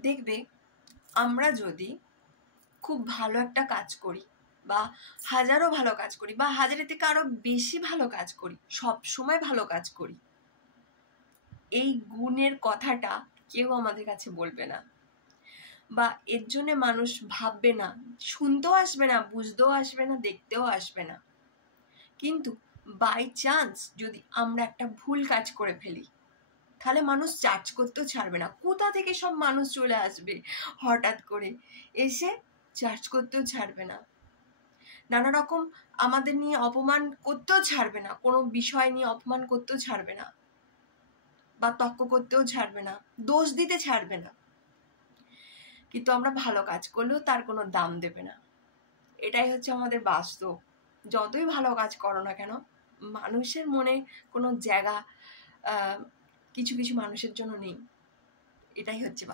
দেখবে আমরা যদি খুব ভালো একটা কাজ করি বা হাজারো ভালো কাজ করি বা হাজারের থেকে আরো বেশি ভালো কাজ করি, সব সময় ভালো কাজ করি, এই গুণের কথাটা কেউ আমাদের কাছে বলবে না বা এর জন্য মানুষ ভাববে না, শুনতেও আসবে না, বুঝতেও আসবে না, দেখতেও আসবে না। কিন্তু বাই চান্স যদি আমরা একটা ভুল কাজ করে ফেলি, তাহলে মানুষ জাজ করতেও ছাড়বে না। কোথা থেকে সব মানুষ চলে আসবে হঠাৎ করে, এসে জাজ করতেও ছাড়বে না, নানা রকম আমাদের নিয়ে অপমান করতেও ছাড়বে না, কোনো বিষয় নিয়ে অপমান করতেও ছাড়বে না বা তর্ক করতেও ছাড়বে না, দোষ দিতে ছাড়বে না। কিন্তু আমরা ভালো কাজ করলেও তার কোনো দাম দেবে না। এটাই হচ্ছে আমাদের বাস্তব। যতই ভালো কাজ করো না কেন, মানুষের মনে কোনো জায়গা কিছু কিছু মানুষের জন্য নেই। এটাই হচ্ছে